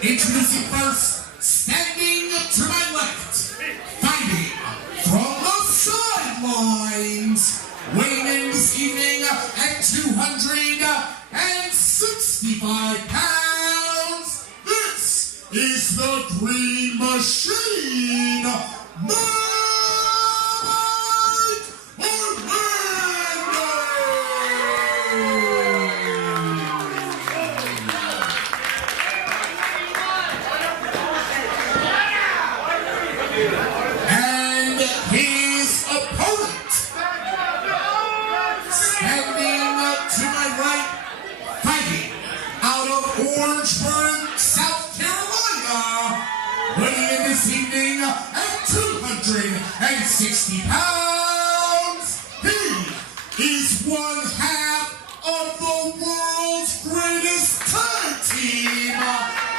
Introducing first, standing to my left, fighting from the sidelines, weighing in this evening at 265 pounds, this is the Green Machine, and his opponent, standing to my right, fighting out of Orangeburg, South Carolina, weighing in this evening at 260 pounds, he is one half of the world's greatest tag team,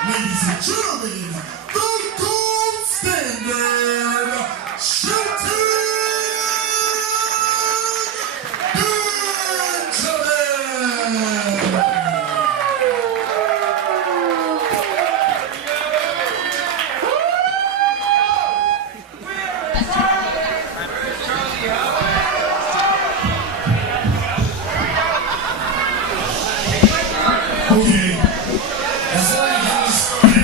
ladies and gentlemen, the gold standard, Shelton. Okay, that's all I have to say.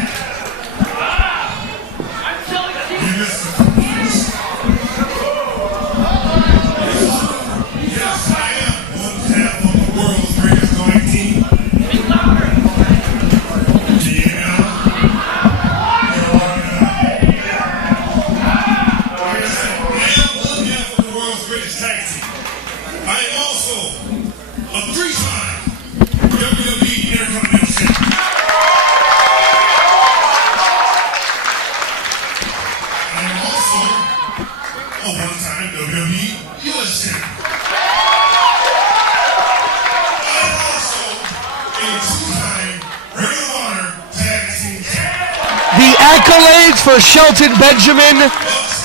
accolades for Shelton Benjamin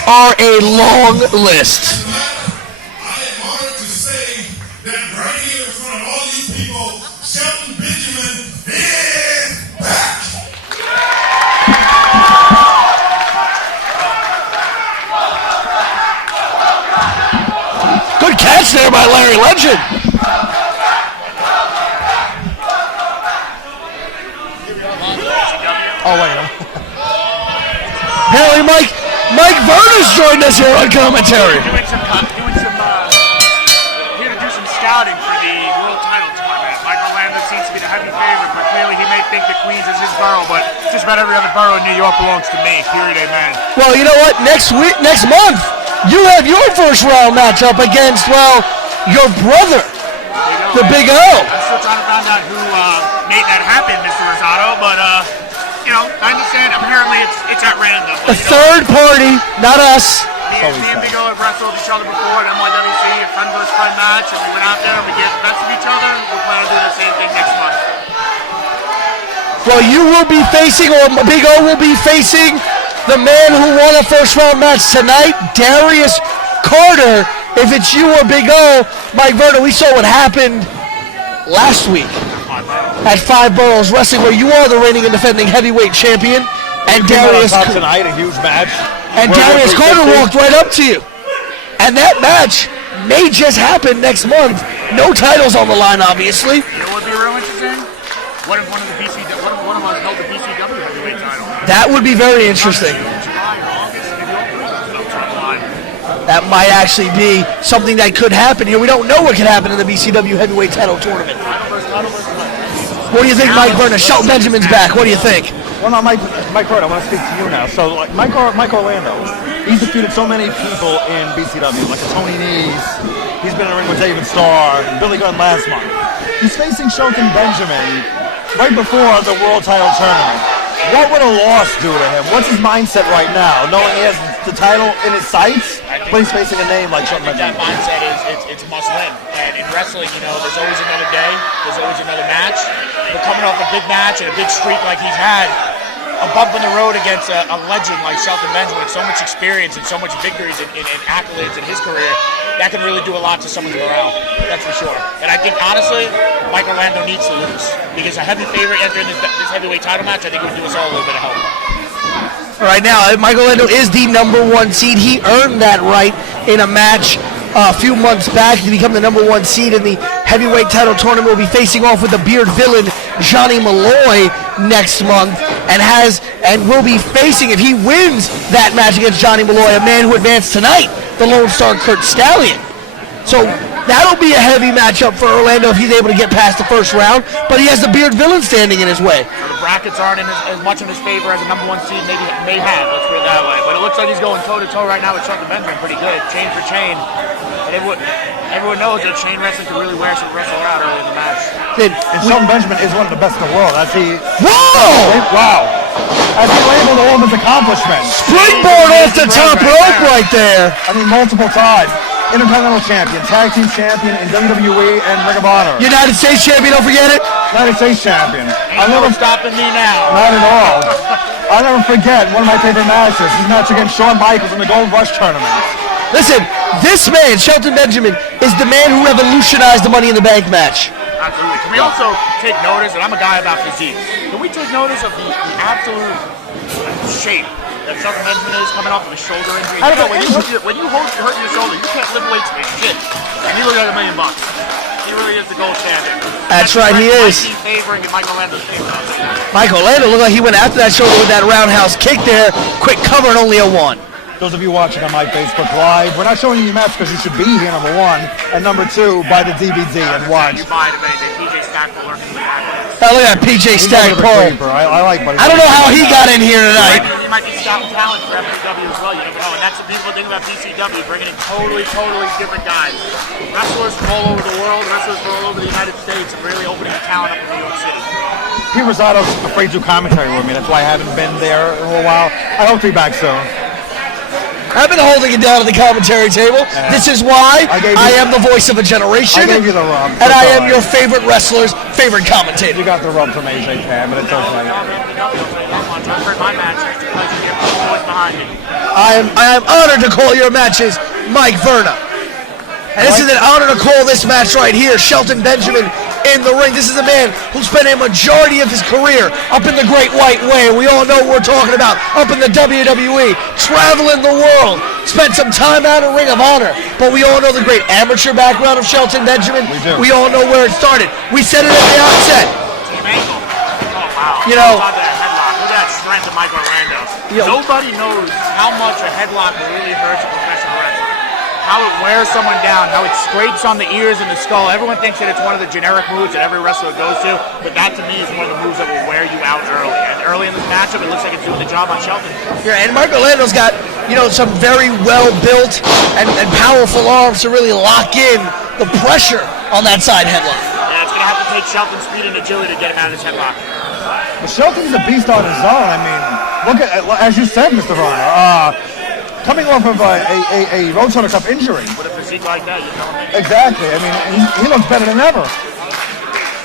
are a long list. I am honored to say that right here in front of all you people, Shelton Benjamin is back. Good catch there by Larry Legend. Oh, wait. Apparently Mike Verner's joined us here on commentary. Here to do some scouting for the world title tournament. Michael Landon seems to be the heavy favorite, but clearly he may think that Queens is his borough, but just about every other borough in New York belongs to me. Period, amen. Well, you know what? Next month, you have your first round matchup against, well, your brother, the Big O. I'm still trying to find out who made that happen, Mr. Rosado, but you know, I understand. Apparently, it's at random. A third party, not us. Me and Big O have wrestled each other before at NYWC, a friend versus friend match, and we went out there and we get the best of each other. We're planning to do the same thing next month. Well, you will be facing, or Big O will be facing, the man who won a first round match tonight, Darius Carter. If it's you or Big O, Mike Verner, we saw what happened last week at Five Boroughs Wrestling, where you are the reigning and defending heavyweight champion, and Darius tonight, a huge match. And Darius Carter walked right up to you. And that match may just happen next month. No titles on the line, obviously. You know what would be real interesting? What if one of us held the BCW heavyweight title? That would be very interesting. That might actually be something that could happen here. We don't know what could happen in the BCW heavyweight title tournament. What do you think, Mike Verner? Shelton Benjamin's back. What do you think? Well, no, Mike Verner, I want to speak to you now. So, like, Mike Orlando, he's defeated so many people in BCW, like Tony Nese. He's been in the ring with David Starr, Billy Gunn last month. He's facing Shelton Benjamin right before the World Title Tournament. What would a loss do to him? What's his mindset right now, knowing he has the title in his sights, but he's facing a name like Shelton Benjamin? That mindset is it's must win. And in wrestling, you know, there's always another day, there's always another match. But coming off a big match and a big streak like he's had, a bump in the road against a legend like Shelton Benjamin with so much experience and so much victories and accolades in his career, that can really do a lot to someone's morale. That's for sure. And I think, honestly, Mike Orlando needs to lose. Because a heavy favorite entering this heavyweight title match, I think it would do us all a little bit of help. Right now, Mike Orlando is the #1 seed. He earned that right in a match a few months back to become the #1 seed in the heavyweight title tournament. Will be facing off with the beard villain Johnny Malloy next month, and will be facing, if he wins that match against Johnny Malloy, a man who advanced tonight, the Lone Star Kurt Stallion. So that'll be a heavy matchup for Orlando if he's able to get past the first round, but he has the beard villain standing in his way. The brackets aren't as much in his favor as a #1 seed may have, let's put it that way. But it looks like he's going toe-to-toe right now with Shelton Benjamin pretty good, chain for chain. And everyone knows that chain wrestling can really wear some wrestler out early in the match. And Shelton Benjamin is one of the best in the world. As he labeled all of his accomplishments. Springboard off the top rope right there. I mean, multiple times. Intercontinental champion, tag team champion in WWE and Ring of Honor. United States champion, don't forget it. United States champion. I'll never stopping me now. Not at all. I'll never forget one of my favorite matches, his match against Shawn Michaels in the Gold Rush tournament. Listen, this man, Shelton Benjamin, is the man who revolutionized the Money in the Bank match. Absolutely. Can we also take notice, and I'm a guy about physique, can we take notice of the absolute shape that Shelton Benjamin is coming off of a shoulder injury? You know, when you hurt your shoulder, you can't lift weights for shit. And he looks like $1 million. He really is the gold standard. That's right, he is. Favoring Mike Orlando's kick. Mike Orlando looked like he went after that shoulder with that roundhouse kick there. Quick cover and only a 1. Those of you watching on my Facebook Live, we're not showing you the match because you should be here, #1, and #2, buy the DVD and watch. You buy it if anything. PJ Stackpole lurking in the back. Oh, look at that PJ Stackpole. I like Buddy. I don't know how he got in here tonight. He might be scouting talent for FBW as well. You never know. And that's the beautiful thing about BCW, bringing in totally different guys. Wrestlers from all over the world, wrestlers from all over the United States, and really opening the talent up in New York City. Pete Rosado's afraid to do commentary with me. That's why I haven't been there in a while. I hope to be back soon. I've been holding it down at the commentary table. This is why I am the voice of a generation. I gave you the rub. And I am your favorite wrestler's favorite commentator. You got the rub from AJ Pan, but it's okay. I am honored to call your matches Mike Verna. And this is an honor to call this match right here, Shelton Benjamin in the ring. This is a man who spent a majority of his career up in the Great White Way. We all know what we're talking about. Up in the WWE, traveling the world. Spent some time out in Ring of Honor. But we all know the great amateur background of Shelton Benjamin. We do. We all know where it started. We said it at the outset. You know, look at that strength of Mike Orlando. Nobody knows how much a headlock really hurts a professional wrestler. How it wears someone down, how it scrapes on the ears and the skull. Everyone thinks that it's one of the generic moves that every wrestler goes to, but that to me is one of the moves that will wear you out early. And early in this matchup, it looks like it's doing the job on Shelton. Yeah, and Mike Orlando's got, some very well-built and powerful arms to really lock in the pressure on that side headlock. Yeah, it's going to have to take Shelton's speed and agility to get him out of this headlock. But Shelton's a beast on his own. I mean, look at, as you said, Mr. Varner, coming off of a Roadrunner Cup injury. With a physique like that, you know. Exactly. I mean, he looks better than ever.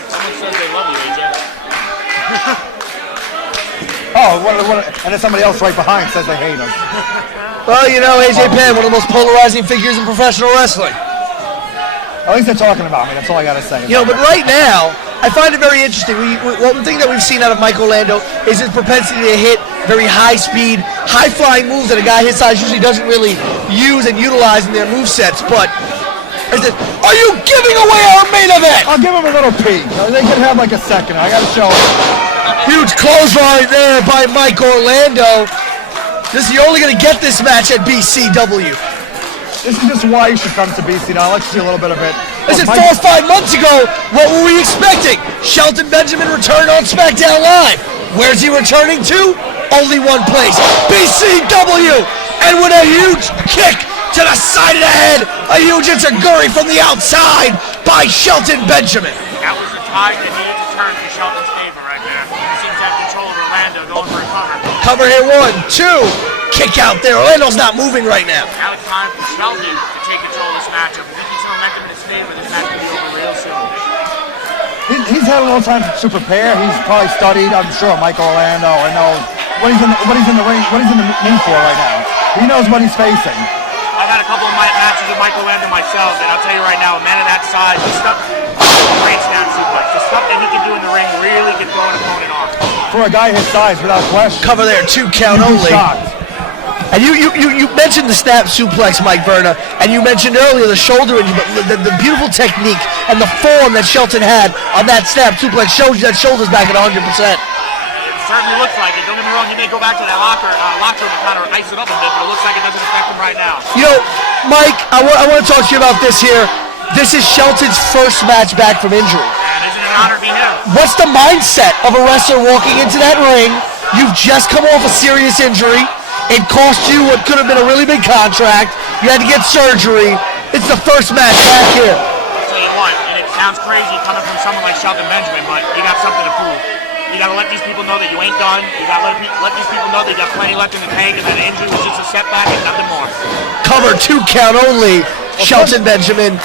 Someone says they love you, AJ. And then somebody else right behind says they hate him. Well, AJ Penn, one of the most polarizing figures in professional wrestling. At least they're talking about me. That's all I got to say. But right now, I find it very interesting. One thing that we've seen out of Mike Orlando is his propensity to hit very high-speed, high-flying moves that a guy his size usually doesn't really use and utilize in their movesets. But are you giving away our main event? I'll give him a little peek. They can have like a second. I got to show him. Huge clothesline there by Mike Orlando. You're only going to get this match at BCW. This is just why you should come to BC. Now let's see a little bit of it. Listen, 4 or 5 months ago, what were we expecting? Shelton Benjamin returned on SmackDown Live. Where's he returning to? Only one place, BCW. And with a huge kick to the side of the head, a huge enziguri from the outside by Shelton Benjamin. That was the tide that needed to turn to Shelton's favor right there. He seems to have control of Orlando going for a cover. Cover here, 1, 2. Kick out there. Orlando's not moving right now. Now it's time for Shelton to take control of this matchup. If he keeps some momentum in his favor, this match will be over real soon. He's had a little time to prepare. He's probably studied, I'm sure, Mike Orlando. I know what he's in the ring, what he's in the mood for right now. He knows what he's facing. I've had a couple of matches with Mike Orlando myself, and I'll tell you right now, a man of that size, the stuff, great snap suplex. The stuff that he can do in the ring really can throw an opponent off. For a guy his size, without question. Cover there, 2 count only. Shocked. And you mentioned the snap suplex, Mike Verna, and you mentioned earlier the shoulder injury, but the beautiful technique and the form that Shelton had on that snap suplex shows you that shoulder's back at 100%. It certainly looks like it. Don't get me wrong, he may go back to that locker room and kind of ice it up a bit, but it looks like it doesn't affect him right now. Mike, I want to talk to you about this here. This is Shelton's first match back from injury. And isn't it an honor to be him? What's the mindset of a wrestler walking into that ring? You've just come off a serious injury. It cost you what could have been a really big contract. You had to get surgery. It's the first match back here. I'll tell you what, and it sounds crazy coming from someone like Shelton Benjamin, but you got something to prove. You got to let these people know that you ain't done. You got to let these people know that you got plenty left in the tank and that the injury was just a setback and nothing more. Cover 2 count only, Shelton Benjamin.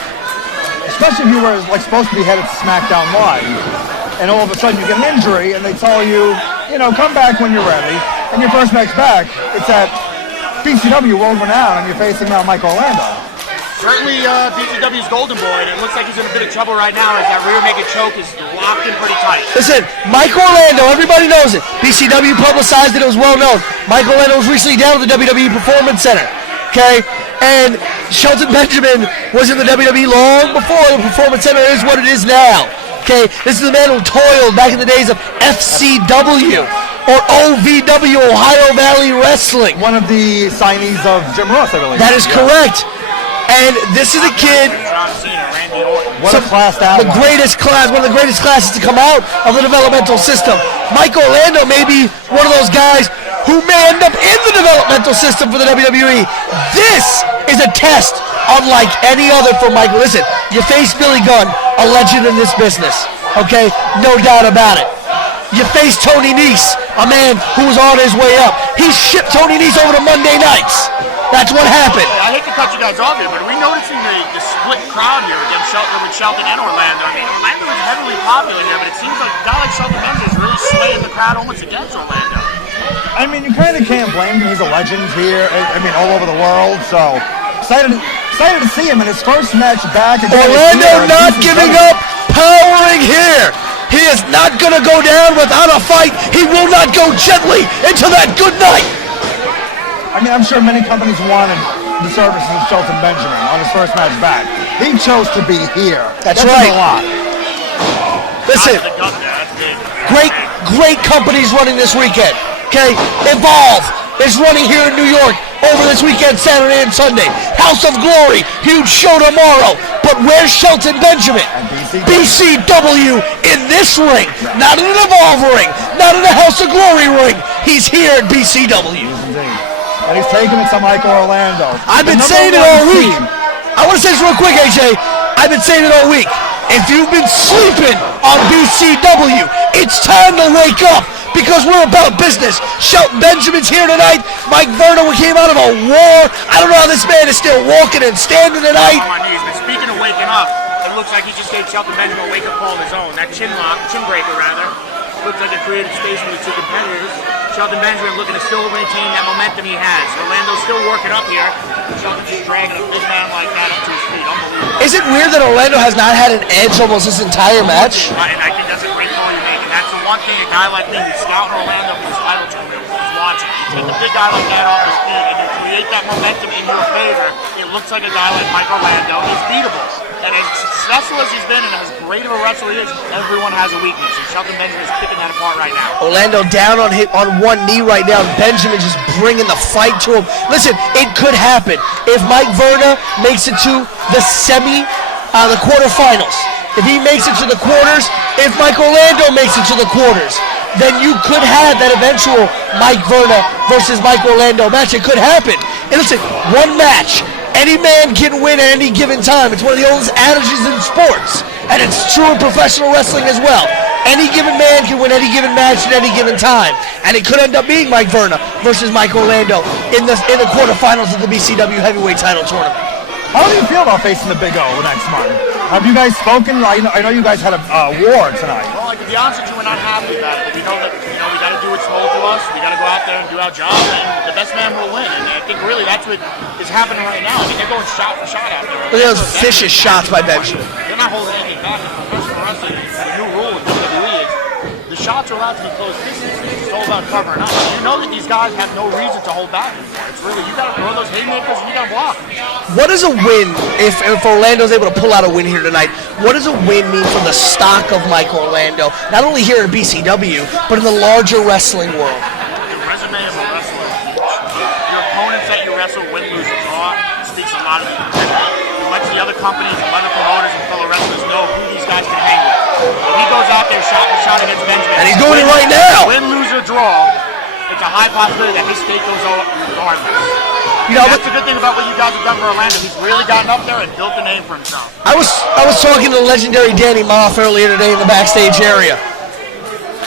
Especially if you were supposed to be headed to SmackDown Live, and all of a sudden you get an injury, and they tell you, come back when you're ready. And your first match back, it's at BCW World Renowned, and you're facing now Mike Orlando. Certainly BCW's golden boy, and it looks like he's in a bit of trouble right now as that rear naked choke is locked in pretty tight. Listen, Mike Orlando, everybody knows it. BCW publicized it was well known. Mike Orlando was recently down at the WWE Performance Center, okay? And Shelton Benjamin was in the WWE long before the Performance Center is what it is now. Okay, this is the man who toiled back in the days of FCW or OVW, Ohio Valley Wrestling. One of the signees of Jim Ross, I believe. That is correct. And this is a kid. What a class that was. One of the greatest classes to come out of the developmental system. Mike Orlando may be one of those guys who may end up in the developmental system for the WWE. This is a test unlike any other for Mike. Listen, you face Billy Gunn, a legend in this business, okay? No doubt about it. You face Tony Nese, a man who was on his way up. He shipped Tony Nese over to Monday nights. That's what happened. I hate to cut you guys off here, but are we noticing the split crowd here against Shelton and Orlando? I mean, Orlando is heavily popular here, but it seems like a guy like Shelton Benjamin is really swaying the crowd almost against Orlando. I mean, you kind of can't blame him. He's a legend here. I mean, all over the world. So excited to see him in his first match back. Orlando not giving up, powering here. He is not going to go down without a fight. He will not go gently into that good night. I mean, I'm sure many companies wanted the services of Shelton Benjamin on his first match back. He chose to be here. That's right. A lot. Listen, great companies running this weekend. Okay, Evolve is running here in New York over this weekend, Saturday and Sunday. House of Glory, huge show tomorrow. But where's Shelton Benjamin? BCW in this ring, not in an Evolve ring, not in a House of Glory ring. He's here at BCW. And he's taking it to Michael Orlando. I've been saying it all week. I want to say this real quick, AJ. I've been saying it all week. If you've been sleeping on BCW, it's time to wake up because we're about business. Shelton Benjamin's here tonight. Mike Verna came out of a war. I don't know how this man is still walking and standing tonight. On my knees, but speaking of waking up, it looks like he just gave Shelton Benjamin a wake-up call of his own. That chin breaker rather. Looks like it created space for the two competitors. Shelton Benjamin looking to still maintain that momentum he has. Orlando's still working up here. Shelton just dragging a big man like that up to his feet. Unbelievable. Is it weird that Orlando has not had an edge almost this entire match? And I think that's a great call you make. And that's the one thing a guy like me who's scouting Orlando for this title tournament is watching. You take a big guy like that off his feet and you create that momentum in your favor. It looks like a guy like Mike Orlando is beatable. And as successful as he's been and as great of a wrestler he is, everyone has a weakness. And Shelton Benjamin is picking that apart right now. Orlando down on one knee right now. Benjamin just bringing the fight to him. Listen, it could happen. If Mike Verna makes it to the the quarterfinals, if he makes it to the quarters, if Mike Orlando makes it to the quarters, then you could have that eventual Mike Verna versus Mike Orlando match. It could happen. And listen, one match. Any man can win at any given time. It's one of the oldest adages in sports. And it's true in professional wrestling as well. Any given man can win any given match at any given time. And it could end up being Mike Verna versus Mike Orlando in the quarterfinals of the BCW Heavyweight Title Tournament. How do you feel about facing the Big O next month? Have you guys spoken? I know you guys had a war tonight. Well, to be honest with you, we're not happy about it. But we know that we got to do what's told to us. We got to go out there and do our job, and the best man will win. And I think really that's what is happening right now. I mean, they're going shot for shot out there. Look at those vicious shots by Benjamin. They're not holding anything back. Professional wrestling, a new rule in WWE is the shots are allowed to be close distance. It's all about covering up. You know that these guys have no reason to hold back anymore. It's really, you got to throw those haymakers and you got to block. What is a win if Orlando's able to pull out a win here tonight? What does a win mean for the stock of Mike Orlando, not only here at BCW, but in the larger wrestling world? The resume of a wrestler, your opponents that you wrestle, win, lose, or draw, speaks a lot of you. It lets the other companies and other promoters and fellow wrestlers know who these guys can hang with. When he goes out there shot for shot against Benjamin, and he's doing it right now. Win, lose, or draw, it's a high possibility that his stake goes up regardless. You know, that's the good thing about what you guys have done for Orlando. He's really gotten up there and built a name for himself. I was talking to the legendary Danny Moff earlier today in the backstage area.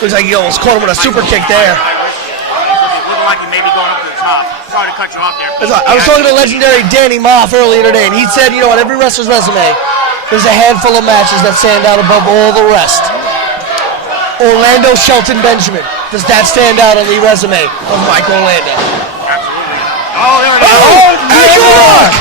Looks like he almost caught him with a super kick there. Looking like he may be going up to the top. Sorry to cut you off there. I was talking to legendary Danny Moff earlier today, and he said, you know, on every wrestler's resume, there's a handful of matches that stand out above all the rest. Orlando Shelton Benjamin. Does that stand out on the resume of Mike Orlando? Absolutely. Oh, there it is. Ankle lock!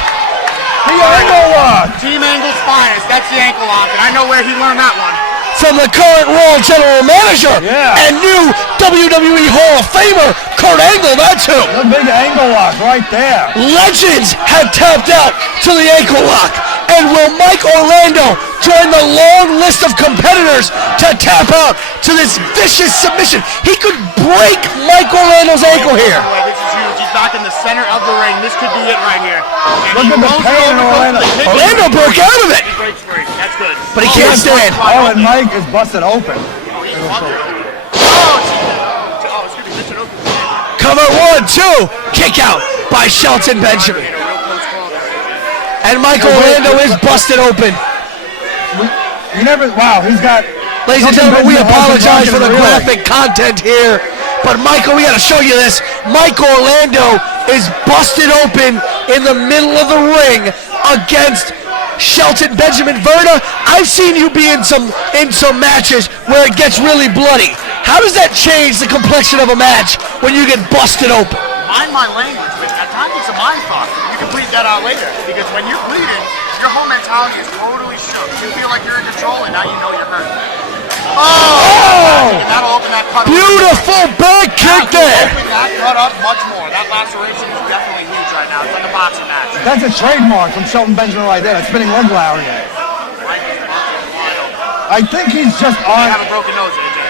The ankle lock! Team Angle's finest. That's the ankle lock, and I know where he learned that one. From the current Raw General Manager and new WWE Hall of Famer, Kurt Angle, that too. The big ankle lock right there. Legends have tapped out to the ankle lock. And will Mike Orlando join the long list of competitors to tap out to this vicious submission? He could break Mike Orlando's ankle here. This is huge. He's back in the center of the ring. This could be it right here. And look at the pain in Orlando. Orlando broke out of it. He breaks free. That's good. But he can't stand. Oh, and Mike is busted open. Oh, he's under. Oh, excuse me. Busted open. Cover 1, 2. Kick out by Shelton Benjamin. And Mike Orlando is busted open. You never, wow, he's got... Ladies and gentlemen, we apologize for the graphic content here But Michael, we got to show you this. Mike Orlando is busted open in the middle of the ring against Shelton Benjamin. Verna, I've seen you be in some matches where it gets really bloody. How does that change the complexion of a match when you get busted open? Mind my language, but at times it's a mind fuck. You can bleed that out later, because when you're bleeding, your whole mentality is totally shook. You feel like you're in control, and now you know you're hurt. Oh! And that'll open that cut. Beautiful back kick there. Open that cut up much more. That laceration is definitely huge right now. It's like a boxing match. That's a trademark from Shelton Benjamin right there. That spinning leg lariat. I think he's just on. I have a broken nose, AJ.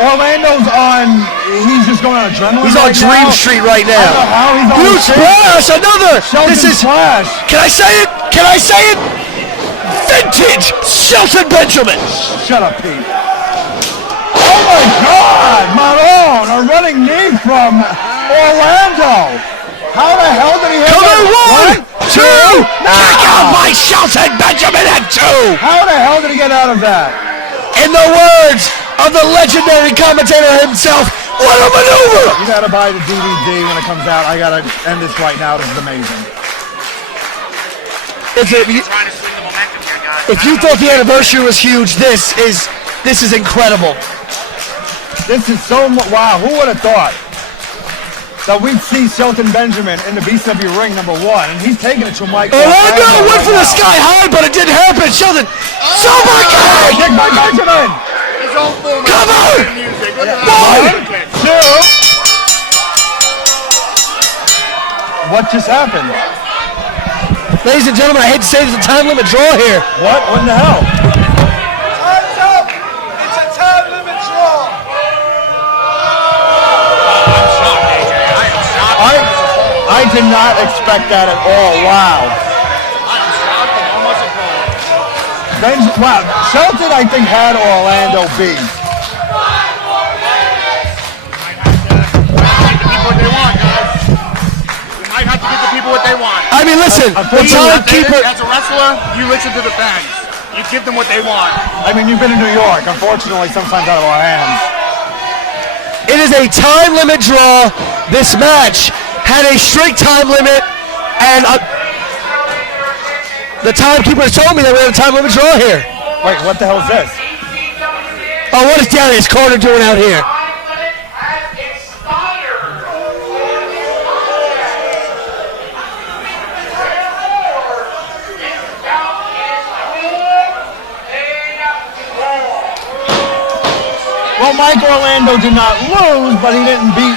Orlando's on. He's just going on adrenaline. He's on Dream Street right now. I don't know how he's on. Huge splash, another. Shelton This is. splash. Can I say it? Can I say it? Vintage Shelton Benjamin. Shut up, Pete. Oh my God, Maron, a running knee from Orlando. How the hell did he hit Come on, that? 1, 2. Kick out by Shelton Benjamin at 2. How the hell did he get out of that? In the words of the legendary commentator himself, what a maneuver! You gotta buy the DVD when it comes out. I gotta end this right now. This is amazing. Trying to swing the momentum here, guys. If you thought the anniversary was huge, this is incredible. This is so wow. Who would have thought that we'd see Shelton Benjamin in the BCW ring #1, and he's taking it to Mike. Orlando went for the sky high, but it didn't happen. Sheldon, super kick! Kick by Benjamin. His own full Come on! music. Look at One, that. 2. What just happened? Ladies and gentlemen, I hate to say there's a time limit draw here. What? What in the hell? Time's up! It's a time limit draw! I'm shocked, AJ. I am shocked. I did not expect that at all. Wow. I'm shocked and almost appalled. Wow. Shelton, I think, had Orlando beat. What they want, guys. We might have to give the people what they want. I mean, listen, the timekeeper. As a wrestler, you listen to the fans. You give them what they want. I mean, you've been in New York. Unfortunately, sometimes out of our hands. It is a time limit draw. This match had a strict time limit, and the timekeeper told me that we had a time limit draw here. Wait, what the hell is this? Oh, what is Darius Carter doing out here? Well, Mike Orlando did not lose, but he didn't beat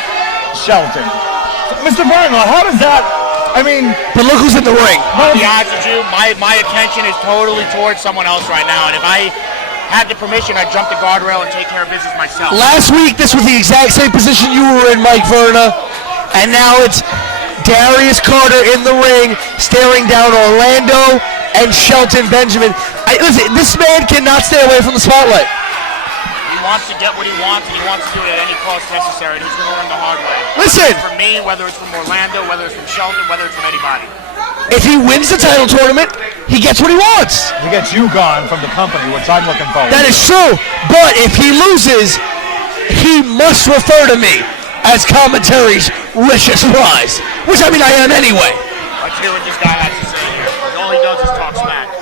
Shelton. Mr. Bernal, how does that, I mean... But look who's in the ring. To be honest with you, my attention is totally towards someone else right now, and if I had the permission, I'd jump the guardrail and take care of business myself. Last week, this was the exact same position you were in, Mike Verna, and now it's Darius Carter in the ring, staring down Orlando and Shelton Benjamin. Listen, this man cannot stay away from the spotlight. He wants to get what he wants, and he wants to do it at any cost necessary, and he's going to learn the hard way. Listen. Whether it's from me, whether it's from Orlando, whether it's from Shelton, whether it's from anybody. If he wins the title tournament, he gets what he wants. He gets you gone from the company, which I'm looking forward to. That is true, but if he loses, he must refer to me as commentary's richest prize, which I mean I am anyway. Let's hear what this guy has to say here. All he does is talk smack.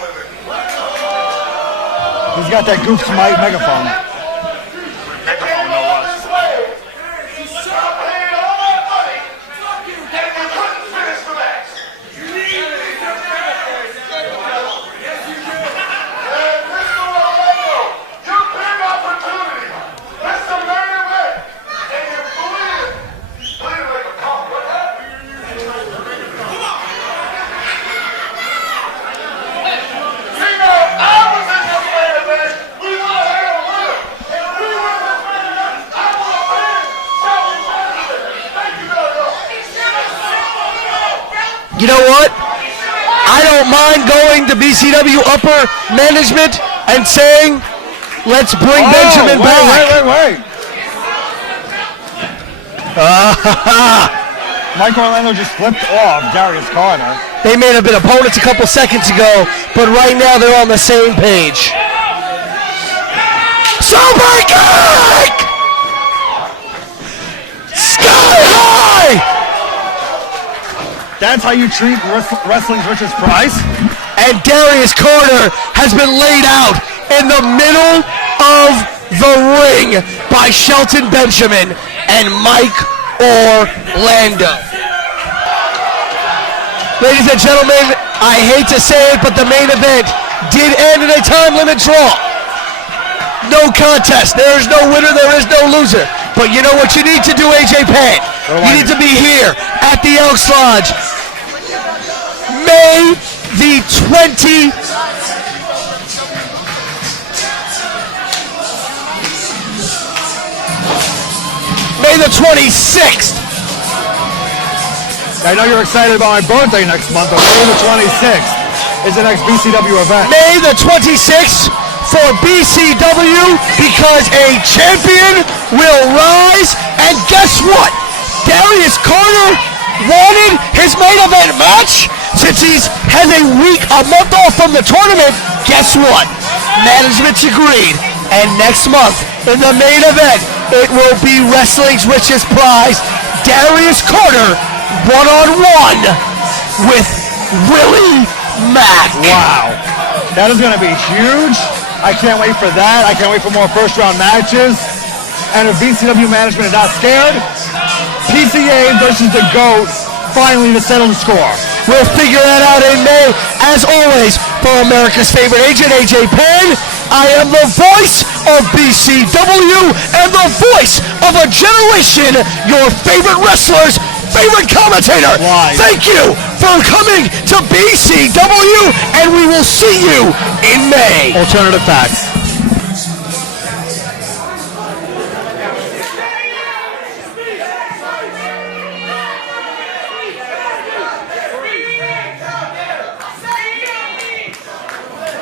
He's got that Goof Smite megaphone. Megaphone, no less. You know what? I don't mind going to BCW upper management and saying, let's bring Benjamin back. Wait. Mike Orlando just flipped off Darius Carter. They may have been opponents a couple seconds ago, but right now they're on the same page. Super kick! That's how you treat wrestling's richest prize? And Darius Carter has been laid out in the middle of the ring by Shelton Benjamin and Mike Orlando. Ladies and gentlemen, I hate to say it, but the main event did end in a time limit draw. No contest. There is no winner. There is no loser. But you know what you need to do, AJ Penn? You need to be here at the Elks Lodge. May the 26th. I know you're excited about my birthday next month, but May the 26th is the next BCW event. May the 26th for BCW, because a champion will rise. And guess what? Darius Carter wanted his main event match. Since he has a month off from the tournament, guess what? Management's agreed. And next month, in the main event, it will be wrestling's richest prize, Darius Carter, one-on-one with Willie Mack. Wow. That is going to be huge. I can't wait for that. I can't wait for more first-round matches. And if BCW management is not scared, PCA versus the GOAT finally to settle the score. We'll figure that out in May. As always, for America's favorite agent, AJ Penn, I am the voice of BCW and the voice of a generation, your favorite wrestler's favorite commentator. Why? Thank you for coming to BCW, and we will see you in May. Alternative facts.